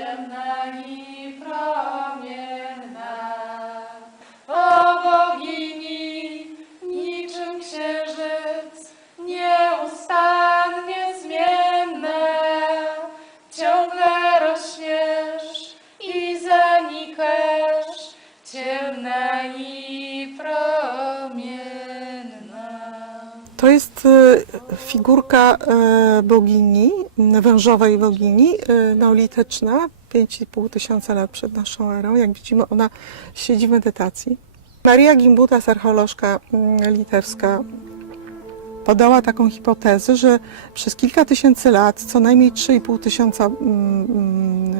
ciemna i promienna. O bogini, niczym księżyc, nieustannie zmienne, ciągle rośniesz i zanikasz, ciemna i promienna. To jest e, figurka e, bogini, wężowej bogini, e, neolityczna, 5,5 tysiąca lat przed naszą erą. Jak widzimy, ona siedzi w medytacji. Maria Gimbutas, archeolożka mm, litewska, podała taką hipotezę, że przez kilka tysięcy lat, co najmniej 3,5 tysiąca, mm, mm,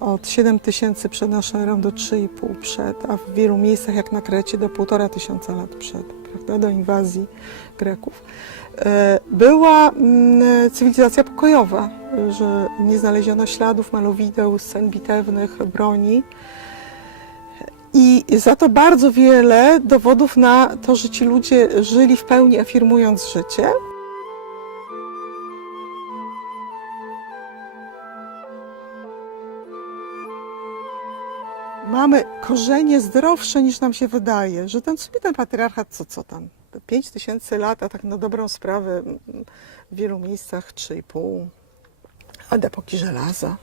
e, od 7 tysięcy przed naszą erą do 3,5 przed, a w wielu miejscach, jak na Krecie, do 1,5 tysiąca lat przed, prawda, do inwazji Greków. E, Była mm, cywilizacja pokojowa, że nie znaleziono śladów malowideł, scen bitewnych, broni. I za to bardzo wiele dowodów na to, że ci ludzie żyli w pełni afirmując życie. Mamy korzenie zdrowsze niż nam się wydaje, że ten sobie ten patriarchat, co, co tam, 5 tysięcy lat, a tak na dobrą sprawę w wielu miejscach 3,5 od epoki żelaza.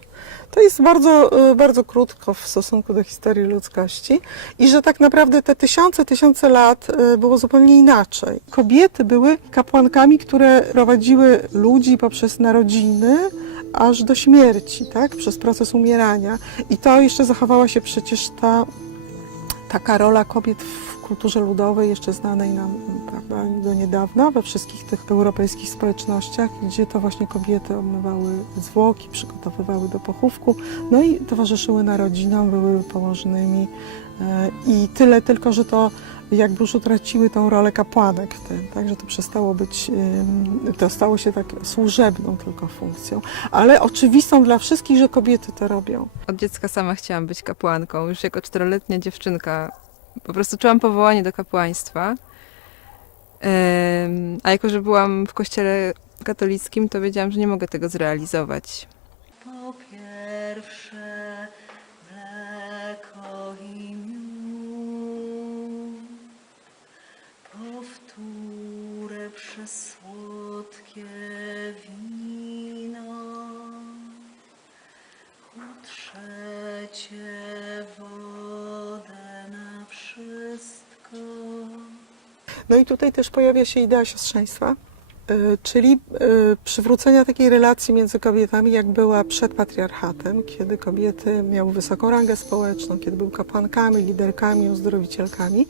To jest bardzo, e, bardzo krótko w stosunku do historii ludzkości i że tak naprawdę te tysiące, tysiące lat e, było zupełnie inaczej. Kobiety były kapłankami, które prowadziły ludzi poprzez narodziny aż do śmierci, tak? przez proces umierania. I to jeszcze zachowała się przecież ta taka rola kobiet w kulturze ludowej, jeszcze znanej nam prawda, do niedawna, we wszystkich tych europejskich społecznościach, gdzie to właśnie kobiety obmywały zwłoki, przygotowywały do pochówku, no i towarzyszyły narodzinom, były położnymi. E, I tyle tylko, że to jakby już utraciły tą rolę kapłanek w tym, tak, że to przestało być, to stało się tak służebną tylko funkcją, ale oczywistą dla wszystkich, że kobiety to robią. Od dziecka sama chciałam być kapłanką. Już jako czteroletnia dziewczynka po prostu czułam powołanie do kapłaństwa. A jako, że byłam w kościele katolickim, to wiedziałam, że nie mogę tego zrealizować. Po pierwsze przesłodkie wino, po trzecie wodę na wszystko. No i tutaj też pojawia się idea siostrzeństwa, czyli y, przywrócenia takiej relacji między kobietami, jak była przed patriarchatem, kiedy kobiety miały wysoką rangę społeczną, kiedy były kapłankami, liderkami, uzdrowicielkami.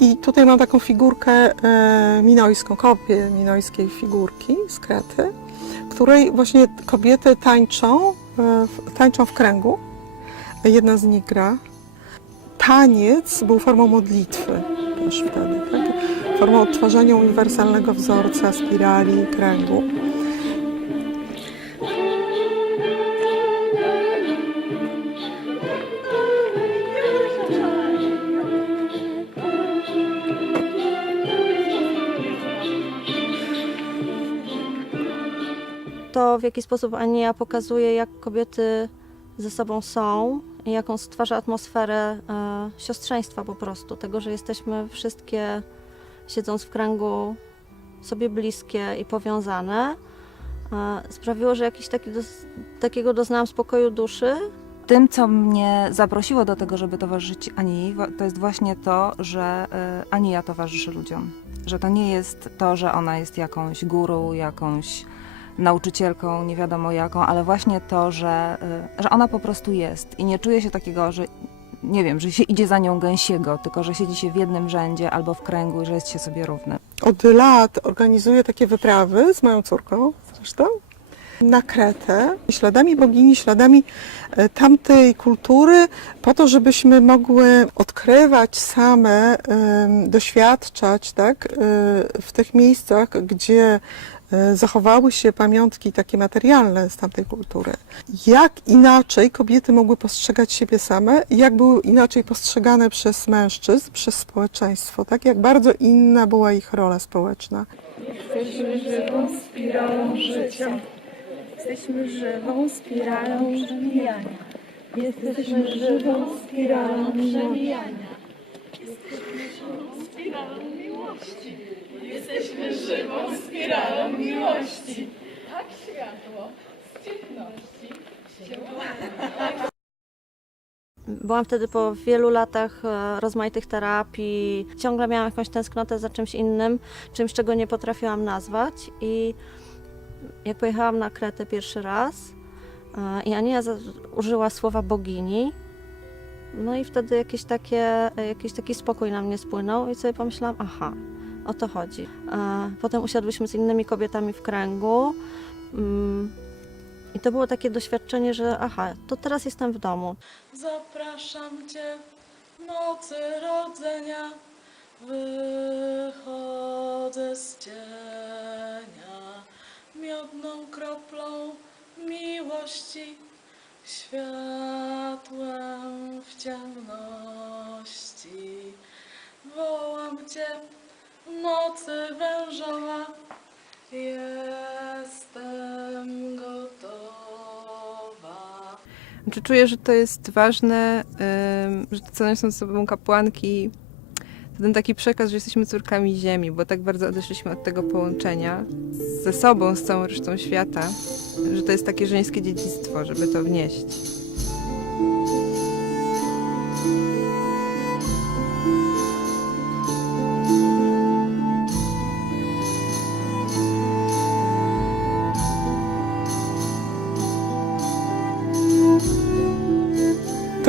I tutaj mam taką figurkę e, minojską, kopię minojskiej figurki z Krety, której właśnie kobiety tańczą, e, tańczą w kręgu. Jedna z nich gra. Taniec był formą modlitwy też wtedy, tak? Formą odtwarzania uniwersalnego wzorca spirali kręgu. to, w jaki sposób Ania pokazuje, jak kobiety ze sobą są jaką stwarza atmosferę e, siostrzeństwa po prostu. Tego, że jesteśmy wszystkie, siedząc w kręgu, sobie bliskie i powiązane, e, sprawiło, że jakiś taki dos, takiego doznałam spokoju duszy. Tym, co mnie zaprosiło do tego, żeby towarzyszyć Ani, to jest właśnie to, że y, Ania towarzyszy ludziom. Że to nie jest to, że ona jest jakąś guru, jakąś nauczycielką, nie wiadomo jaką, ale właśnie to, że, y, że ona po prostu jest i nie czuje się takiego, że nie wiem, że się idzie za nią gęsiego, tylko że siedzi się w jednym rzędzie albo w kręgu i że jest się sobie równy. Od lat organizuję takie wyprawy z moją córką zresztą na Kretę, śladami bogini, śladami e, tamtej kultury, po to, żebyśmy mogły odkrywać same, doświadczać tak, e, w tych miejscach, gdzie zachowały się pamiątki takie materialne z tamtej kultury. Jak inaczej kobiety mogły postrzegać siebie same, jak były inaczej postrzegane przez mężczyzn, przez społeczeństwo, tak? Jak bardzo inna była ich rola społeczna. Jesteśmy żywą spiralą życia. Jesteśmy żywą spiralą przemijania. Jesteśmy żywą spiralą przemijania. Byłam wtedy po wielu latach e, rozmaitych terapii. Ciągle miałam jakąś tęsknotę za czymś innym, czymś, czego nie potrafiłam nazwać. I jak pojechałam na Kretę pierwszy raz e, i Ania użyła słowa bogini, no i wtedy jakiś, takie, jakiś taki spokój na mnie spłynął i sobie pomyślałam, aha, o to chodzi. Potem usiadłyśmy z innymi kobietami w kręgu. mm, I to było takie doświadczenie, że aha, to teraz jestem w domu. Zapraszam Cię w nocy rodzenia, wychodzę z cienia, miodną kroplą miłości, światłem w ciemności. Wołam Cię nocy wężowa, jestem gotowa. Czy czuję, że to jest ważne, że co niosą ze sobą kapłanki, ten taki przekaz, że jesteśmy córkami ziemi, bo tak bardzo odeszliśmy od tego połączenia ze sobą, z całą resztą świata, że to jest takie żeńskie dziedzictwo, żeby to wnieść.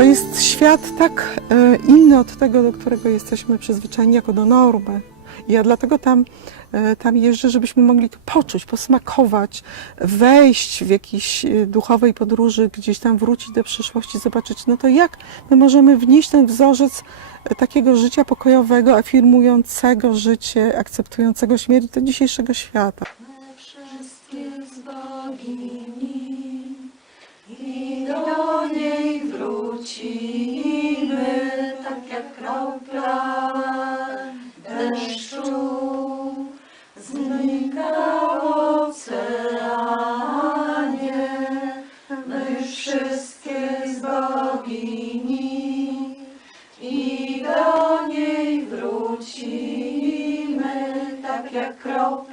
To jest świat tak e, inny od tego, do którego jesteśmy przyzwyczajeni jako do normy. Ja dlatego tam, e, tam jeżdżę, żebyśmy mogli to poczuć, posmakować, wejść w jakiejś e, duchowej podróży, gdzieś tam wrócić do przyszłości, zobaczyć, no to jak my możemy wnieść ten wzorzec takiego życia pokojowego, afirmującego życie, akceptującego śmierć do dzisiejszego świata. Deszczu znika w oceanie. My wszystkie z bogini i do niej wrócimy, tak jak kropla